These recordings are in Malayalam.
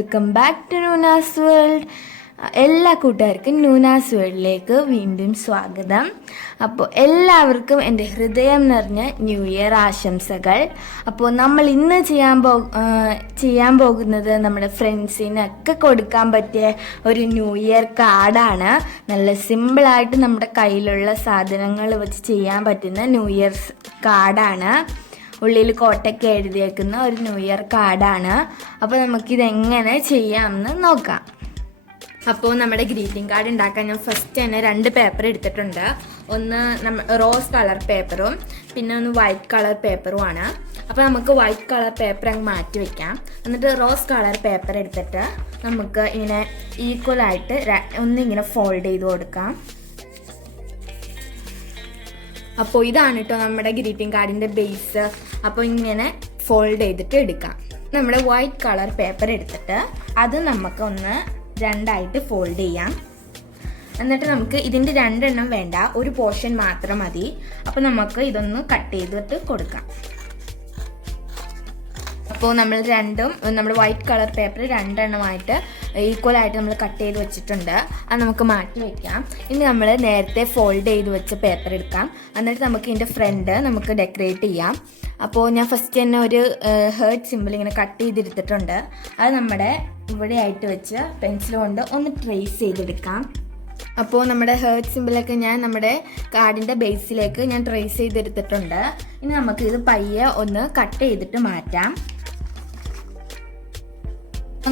Welcome back to Noona's world. എല്ലാ കൂട്ടുകാർക്കും നൂനാസ് വേൾഡിലേക്ക് വീണ്ടും സ്വാഗതം. അപ്പോൾ എല്ലാവർക്കും എൻ്റെ ഹൃദയം നിറഞ്ഞ ന്യൂ ഇയർ ആശംസകൾ. അപ്പോൾ നമ്മൾ ഇന്ന് ചെയ്യാൻ പോകുന്നത് നമ്മുടെ ഫ്രണ്ട്സിനൊക്കെ കൊടുക്കാൻ പറ്റിയ ഒരു ന്യൂ ഇയർ കാർഡാണ്. നല്ല സിമ്പിളായിട്ട് നമ്മുടെ കയ്യിലുള്ള സാധനങ്ങൾ വെച്ച് ചെയ്യാൻ പറ്റുന്ന ന്യൂ ഇയർ കാർഡാണ്. ഉള്ളിൽ കോട്ടൊക്കെ എഴുതിയേക്കുന്ന ഒരു ന്യൂ ഇയർ കാർഡാണ്. അപ്പോൾ നമുക്കിതെങ്ങനെ ചെയ്യാമെന്ന് നോക്കാം. അപ്പോൾ നമ്മുടെ ഗ്രീറ്റിംഗ് കാർഡ് ഉണ്ടാക്കാൻ ഞാൻ ഫസ്റ്റ് തന്നെ 2 പേപ്പർ എടുത്തിട്ടുണ്ട്. ഒന്ന് റോസ് കളർ പേപ്പറും പിന്നെ ഒന്ന് വൈറ്റ് കളർ പേപ്പറുമാണ്. അപ്പോൾ നമുക്ക് വൈറ്റ് കളർ പേപ്പർ അങ്ങ് മാറ്റി വയ്ക്കാം. എന്നിട്ട് റോസ് കളർ പേപ്പർ എടുത്തിട്ട് നമുക്ക് ഇങ്ങനെ ഈക്വലായിട്ട് ഒന്നിങ്ങനെ ഫോൾഡ് ചെയ്ത് കൊടുക്കാം. അപ്പോൾ ഇതാണ് കേട്ടോ നമ്മുടെ ഗ്രീറ്റിംഗ് കാർഡിൻ്റെ ബേസ്. അപ്പോൾ ഇങ്ങനെ ഫോൾഡ് ചെയ്തിട്ട് എടുക്കാം. നമ്മുടെ വൈറ്റ് കളർ പേപ്പർ എടുത്തിട്ട് അത് നമുക്ക് ഒന്ന് 2ആയിട്ട് ഫോൾഡ് ചെയ്യാം. എന്നിട്ട് നമുക്ക് ഇതിൻ്റെ 2 എണ്ണം വേണ്ട, ഒരു പോർഷൻ മാത്രം മതി. അപ്പോൾ നമുക്ക് ഇതൊന്ന് കട്ട് ചെയ്തിട്ട് കൊടുക്കാം. അപ്പോൾ നമ്മൾ വൈറ്റ് കളർ പേപ്പർ 2 എണ്ണമായിട്ട് ഈക്വലായിട്ട് നമ്മൾ കട്ട് ചെയ്ത് വെച്ചിട്ടുണ്ട്. അത് നമുക്ക് മാറ്റി വയ്ക്കാം. ഇനി നമ്മൾ നേരത്തെ ഫോൾഡ് ചെയ്ത് വെച്ച പേപ്പർ എടുക്കാം. എന്നിട്ട് നമുക്ക് ഇതിൻ്റെ ഫ്രണ്ട് നമുക്ക് ഡെക്കറേറ്റ് ചെയ്യാം. അപ്പോൾ ഞാൻ ഫസ്റ്റ് തന്നെ ഒരു ഹേർട്ട് സിമ്പിൾ ഇങ്ങനെ കട്ട് ചെയ്തെടുത്തിട്ടുണ്ട്. അത് നമ്മുടെ ഇവിടെ ആയിട്ട് വെച്ച് പെൻസിൽ കൊണ്ട് ഒന്ന് ട്രേസ് ചെയ്തെടുക്കാം. അപ്പോൾ നമ്മുടെ ഹേർട്ട് സിമ്പിളൊക്കെ ഞാൻ നമ്മുടെ കാർഡിൻ്റെ ബേസിലേക്ക് ഞാൻ ട്രേസ് ചെയ്തെടുത്തിട്ടുണ്ട്. ഇനി നമുക്ക് ഇത് പയ്യെ ഒന്ന് കട്ട് ചെയ്തിട്ട് മാറ്റാം.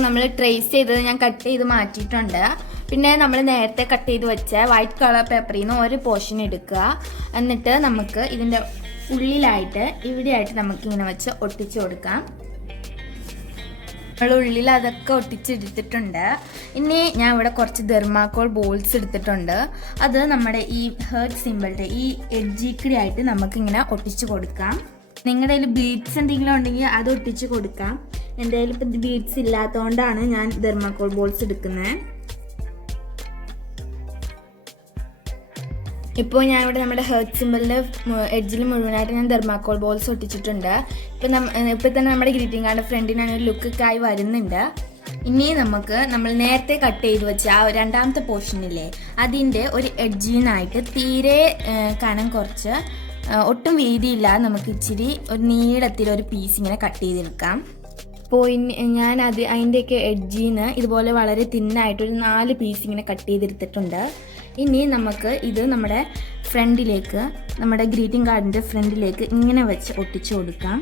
നമ്മൾ ട്രേസ് ചെയ്തത് ഞാൻ കട്ട് ചെയ്ത് മാറ്റിയിട്ടുണ്ട്. പിന്നെ നമ്മൾ നേരത്തെ കട്ട് ചെയ്ത് വെച്ച വൈറ്റ് കളർ പേപ്പറിൽ നിന്ന് ഒരു പോർഷൻ എടുക്കുക. എന്നിട്ട് നമുക്ക് ഇതിൻ്റെ ഉള്ളിലായിട്ട് ഇവിടെയായിട്ട് നമുക്കിങ്ങനെ വെച്ച് ഒട്ടിച്ചു കൊടുക്കാം. നമ്മൾ ഉള്ളിൽ അതൊക്കെ ഒട്ടിച്ചെടുത്തിട്ടുണ്ട്. ഇനി ഞാൻ ഇവിടെ കുറച്ച് തെർമാക്കോൾ ബോൾസ് എടുത്തിട്ടുണ്ട്. അത് നമ്മുടെ ഈ ഹേർട്ട് സിമ്പിളിൻ്റെ ഈ എഡ്ജിക്കൂടി ആയിട്ട് നമുക്കിങ്ങനെ ഒട്ടിച്ചു കൊടുക്കാം. നിങ്ങളുടെ കയ്യിൽ ബീഡ്സ് എന്തെങ്കിലും ഉണ്ടെങ്കിൽ അത് ഒട്ടിച്ച് കൊടുക്കാം. എൻ്റെ കയ്യിൽ ഇപ്പം ബീഡ്സ് ഇല്ലാത്തതുകൊണ്ടാണ് ഞാൻ തെർമാക്കോൾ ബോൾസ് എടുക്കുന്നത്. ഇപ്പോൾ ഞാൻ ഇവിടെ നമ്മുടെ ഹേർട്ട് സിമ്പിളിൻ്റെ എഡ്ജിൽ മുഴുവനായിട്ട് ഞാൻ തെർമാക്കോൾ ബോൾസ് ഒട്ടിച്ചിട്ടുണ്ട്. ഇപ്പം തന്നെ നമ്മുടെ ഗ്രീറ്റിംഗ് കാർഡ് ഫ്രണ്ടിനാണ് ഒരു ലുക്കൊക്കെ ആയി വരുന്നുണ്ട്. ഇനി നമ്മൾ നേരത്തെ കട്ട് ചെയ്ത് വെച്ച ആ 2ാമത്തെ പോർഷനില്ലേ, അതിൻ്റെ ഒരു എഡ്ജിനായിട്ട് തീരെ കനം കുറച്ച് ഒട്ടും വീതിയില്ലാതെ നമുക്ക് ഇച്ചിരി ഒരു നീളത്തിൽ ഒരു പീസ് ഇങ്ങനെ കട്ട് ചെയ്തെടുക്കാം. അപ്പോൾ ഞാൻ അതിൻ്റെയൊക്കെ എഡ്ജിന്ന് ഇതുപോലെ വളരെ തിന്നായിട്ടൊരു 4 പീസ് ഇങ്ങനെ കട്ട് ചെയ്തെടുത്തിട്ടുണ്ട്. ഇനി നമുക്ക് ഇത് നമ്മുടെ ഫ്രണ്ടിലേക്ക്, നമ്മുടെ ഗ്രീറ്റിംഗ് കാർഡിൻ്റെ ഫ്രണ്ടിലേക്ക് ഇങ്ങനെ വെച്ച് ഒട്ടിച്ചു കൊടുക്കാം.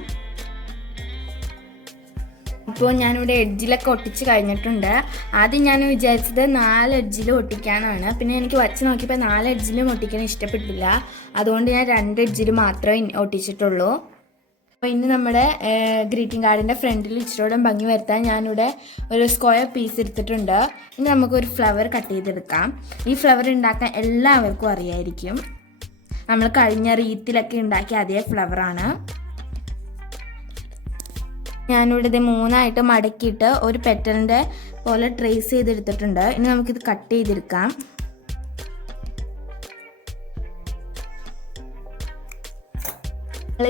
അപ്പോൾ ഞാനിവിടെ എഡ്ജിലൊക്കെ ഒട്ടിച്ച് കഴിഞ്ഞിട്ടുണ്ട്. ആദ്യം ഞാൻ വിചാരിച്ചത് 4 എഡ്ജിലും ഒട്ടിക്കാനാണ്. പിന്നെ എനിക്ക് വച്ച് നോക്കിയപ്പോൾ 4 എഡ്ജിലും ഒട്ടിക്കാൻ ഇഷ്ടപ്പെട്ടില്ല. അതുകൊണ്ട് ഞാൻ 2 എഡ്ജിൽ മാത്രമേ ഒട്ടിച്ചിട്ടുള്ളൂ. അപ്പോൾ ഇനി നമ്മുടെ ഗ്രീറ്റിംഗ് കാർഡിൻ്റെ ഫ്രണ്ടിൽ ഇച്ചിരിയോടെ ഭംഗി വരുത്താൻ ഞാനിവിടെ ഒരു സ്ക്വയർ പീസ് എടുത്തിട്ടുണ്ട്. ഇനി നമുക്കൊരു ഫ്ലവർ കട്ട് ചെയ്തെടുക്കാം. ഈ ഫ്ലവർ ഉണ്ടാക്കാൻ എല്ലാവർക്കും അറിയായിരിക്കും. നമ്മൾ കഴിഞ്ഞ റീത്തിലൊക്കെ ഉണ്ടാക്കിയ അതേ ഫ്ലവറാണ്. ഞാനിവിടെ ഇത് 3ആയിട്ട് മടക്കിയിട്ട് ഒരു പെറ്റലിൻ്റെ പോലെ ട്രേസ് ചെയ്തെടുത്തിട്ടുണ്ട്. ഇനി നമുക്കിത് കട്ട് ചെയ്തെടുക്കാം.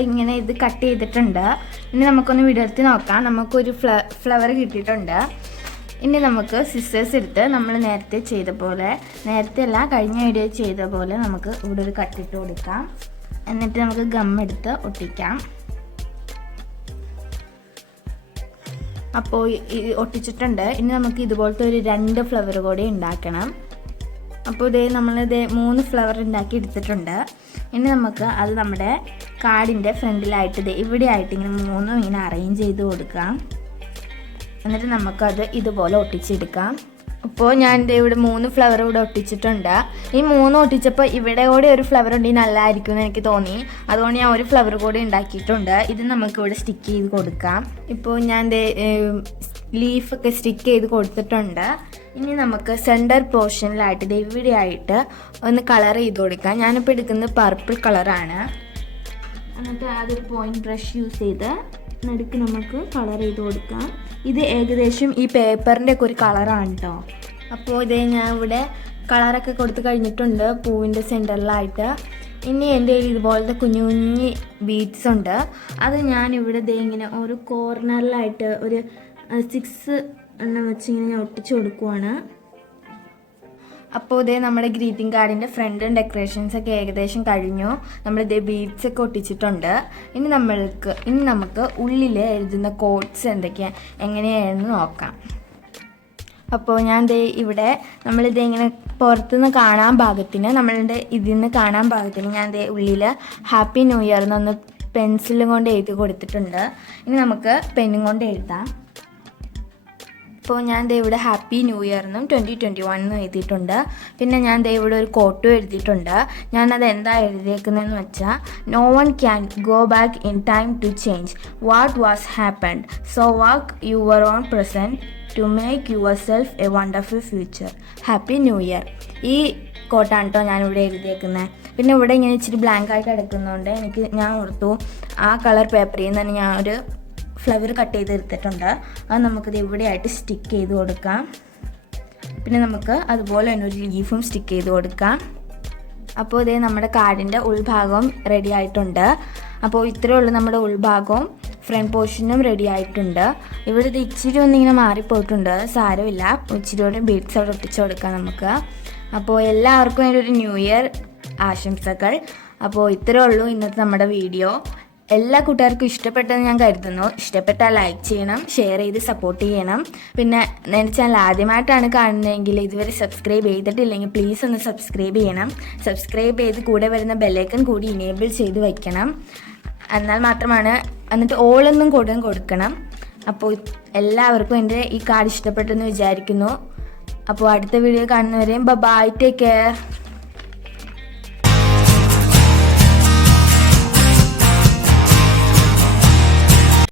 ഇങ്ങനെ ഇത് കട്ട് ചെയ്തിട്ടുണ്ട്. ഇനി നമുക്കൊന്ന് വിടർത്തി നോക്കാം. നമുക്കൊരു ഫ്ലവർ കിട്ടിയിട്ടുണ്ട്. ഇനി നമുക്ക് സിസേഴ്സ് എടുത്ത് നമ്മൾ നേരത്തെ ചെയ്ത പോലെ, നേരത്തെ അല്ല കഴിഞ്ഞ വീഡിയോ ചെയ്ത പോലെ നമുക്ക് ഇവിടെ ഒരു കട്ടിട്ട് കൊടുക്കാം. എന്നിട്ട് നമുക്ക് ഗം എടുത്ത് ഒട്ടിക്കാം. അപ്പോൾ ഒട്ടിച്ചിട്ടുണ്ട്. ഇനി നമുക്ക് ഇതുപോലത്തെ ഒരു 2 ഫ്ലവർ കൂടി ഉണ്ടാക്കണം. അപ്പോൾ നമ്മളിത് 3 ഫ്ലവർ ഉണ്ടാക്കി എടുത്തിട്ടുണ്ട്. ഇനി നമുക്ക് അത് നമ്മുടെ കാർഡിൻ്റെ ഫ്രണ്ടിലായിട്ട് ഇവിടെ ആയിട്ട് ഇങ്ങനെ 3 ഇങ്ങനെ അറേഞ്ച് ചെയ്ത് കൊടുക്കാം. എന്നിട്ട് നമുക്കത് ഇതുപോലെ ഒട്ടിച്ചെടുക്കാം. അപ്പോൾ ഞാൻ ഇവിടെ 3 ഫ്ലവർ ഇവിടെ ഒട്ടിച്ചിട്ടുണ്ട്. ഈ 3 ഒട്ടിച്ചപ്പോൾ ഇവിടെ കൂടി ഒരു ഫ്ലവർ ഉണ്ടെങ്കിൽ നല്ലതായിരിക്കും എന്ന് എനിക്ക് തോന്നി. അതുകൊണ്ട് ഞാൻ ഒരു ഫ്ലവർ കൂടി ഉണ്ടാക്കിയിട്ടുണ്ട്. ഇത് നമുക്കിവിടെ സ്റ്റിക്ക് ചെയ്ത് കൊടുക്കാം. ഇപ്പോൾ ഞാൻ ലീഫൊക്കെ സ്റ്റിക്ക് ചെയ്ത് കൊടുത്തിട്ടുണ്ട്. ഇനി നമുക്ക് സെൻറ്റർ പോർഷനിലായിട്ട് ഇവിടെയായിട്ട് ഒന്ന് കളർ ചെയ്ത് കൊടുക്കാം. ഞാനിപ്പോൾ എടുക്കുന്നത് പർപ്പിൾ കളറാണ്. എന്നിട്ട് അതൊരു പോയിൻറ്റ് ബ്രഷ് യൂസ് ചെയ്ത് നടുക്ക് നമുക്ക് കളർ ചെയ്ത് കൊടുക്കാം. ഇത് ഏകദേശം ഈ പേപ്പറിൻ്റെ ഒക്കെ ഒരു കളറാണ് കേട്ടോ. അപ്പോൾ ഞാൻ ഇവിടെ കളറൊക്കെ കൊടുത്ത് കഴിഞ്ഞിട്ടുണ്ട് പൂവിൻ്റെ സെൻറ്ററിലായിട്ട്. ഇനി എൻ്റെ കയ്യിൽ ഇതുപോലത്തെ കുഞ്ഞു കുഞ്ഞ് ബീഡ്സ് ഉണ്ട്. അത് ഞാനിവിടെ ഇങ്ങനെ ഒരു കോർണറിലായിട്ട് ഒരു 6 എണ്ണം വെച്ച് ഇങ്ങനെ ഞാൻ ഒട്ടിച്ചു കൊടുക്കുവാണ്. അപ്പോൾ ഇതേ നമ്മുടെ ഗ്രീറ്റിംഗ് കാർഡിൻ്റെ ഫ്രണ്ടും ഡെക്കറേഷൻസൊക്കെ ഏകദേശം കഴിഞ്ഞു. നമ്മളിതേ ബീഡ്സ് ഒക്കെ ഒട്ടിച്ചിട്ടുണ്ട്. ഇനി നമുക്ക് ഉള്ളിൽ എഴുതുന്ന കോഡ്സ് എങ്ങനെയാണെന്ന് നോക്കാം. അപ്പോൾ ഞാൻ ഇവിടെ നമ്മളിത് ഇങ്ങനെ പുറത്തുനിന്ന് കാണാൻ പാകത്തിന് ഇതിൽ നിന്ന് കാണാൻ പാകത്തിന് ഞാൻ ഉള്ളിൽ ഹാപ്പി ന്യൂ ഇയർ എന്നൊന്ന് പെൻസിലും കൊണ്ട് എഴുതി കൊടുത്തിട്ടുണ്ട്. ഇനി നമുക്ക് പെന്നും കൊണ്ട് എഴുതാം. അപ്പോൾ ഞാൻ ഇവിടെ ഹാപ്പി ന്യൂ ഇയർ എന്നും 2021 എന്നും എഴുതിയിട്ടുണ്ട്. പിന്നെ ഞാൻ ഇവിടെ ഒരു കോട്ടും എഴുതിയിട്ടുണ്ട്. ഞാനത് എന്താ എഴുതിയേക്കുന്നതെന്ന് വെച്ചാൽ, no one can go back in time to change what was happened, so work your on present to make yourself a wonderful future. Happy new year. ഈ കോട്ടാണ് കേട്ടോ ഞാനിവിടെ എഴുതിയേക്കുന്നത്. പിന്നെ ഇവിടെ ഇങ്ങനെ ഇച്ചിരി ബ്ലാങ്ക് ആയിട്ട് കിടക്കുന്നതുകൊണ്ട് ഞാൻ ഓർത്തു ആ കളർ പേപ്പറിൽ നിന്ന് തന്നെ ഞാൻ ഒരു ഫ്ലവർ കട്ട് ചെയ്ത് എടുത്തിട്ടുണ്ട്. അത് നമുക്കിത് ഇവിടെയായിട്ട് സ്റ്റിക്ക് ചെയ്ത് കൊടുക്കാം. പിന്നെ നമുക്ക് അതുപോലെ തന്നെ ഒരു ലീഫും സ്റ്റിക്ക് ചെയ്ത് കൊടുക്കാം. അപ്പോൾ ഇതേ നമ്മുടെ കാർഡിൻ്റെ ഉൾഭാഗം റെഡി ആയിട്ടുണ്ട്. അപ്പോൾ ഇത്രയേ ഉള്ളൂ, നമ്മുടെ ഉൾഭാഗവും ഫ്രണ്ട് പോർഷനും റെഡി ആയിട്ടുണ്ട്. ഇവിടെ ഇത് ഇച്ചിരി ഒന്നിങ്ങനെ മാറിപ്പോയിട്ടുണ്ട്, സാരമില്ല. ഇച്ചിരി കൂടെ ബീഡ്സ് അവിടെ ഒട്ടിച്ച് കൊടുക്കാം നമുക്ക്. അപ്പോൾ എല്ലാവർക്കും അതിൻ്റെ ഒരു ന്യൂ ഇയർ ആശംസകൾ. അപ്പോൾ ഇത്രയേ ഉള്ളൂ ഇന്നത്തെ നമ്മുടെ വീഡിയോ. എല്ലാ കൂട്ടുകാർക്കും ഇഷ്ടപ്പെട്ടെന്ന് ഞാൻ കരുതുന്നു. ഇഷ്ടപ്പെട്ടാൽ ലൈക്ക് ചെയ്യണം, ഷെയർ ചെയ്ത് സപ്പോർട്ട് ചെയ്യണം. പിന്നെ എൻ്റെ ചാനൽ ആദ്യമായിട്ടാണ് കാണുന്നതെങ്കിൽ ഇതുവരെ സബ്സ്ക്രൈബ് ചെയ്തിട്ടില്ലെങ്കിൽ പ്ലീസ് ഒന്ന് സബ്സ്ക്രൈബ് ചെയ്യണം. സബ്സ്ക്രൈബ് ചെയ്ത് കൂടെ വരുന്ന ബെല്ലൈക്കൺ കൂടി ഇനേബിൾ ചെയ്ത് വയ്ക്കണം. എന്നാൽ മാത്രമാണ്, എന്നിട്ട് ഓളൊന്നും കൊടുക്കണം. അപ്പോൾ എല്ലാവർക്കും എൻ്റെ ഈ കാർഡ് ഇഷ്ടപ്പെട്ടെന്ന് വിചാരിക്കുന്നു. അപ്പോൾ അടുത്ത വീഡിയോ കാണുന്നവരെയും ബൈ, ടേക്ക് കെയർ.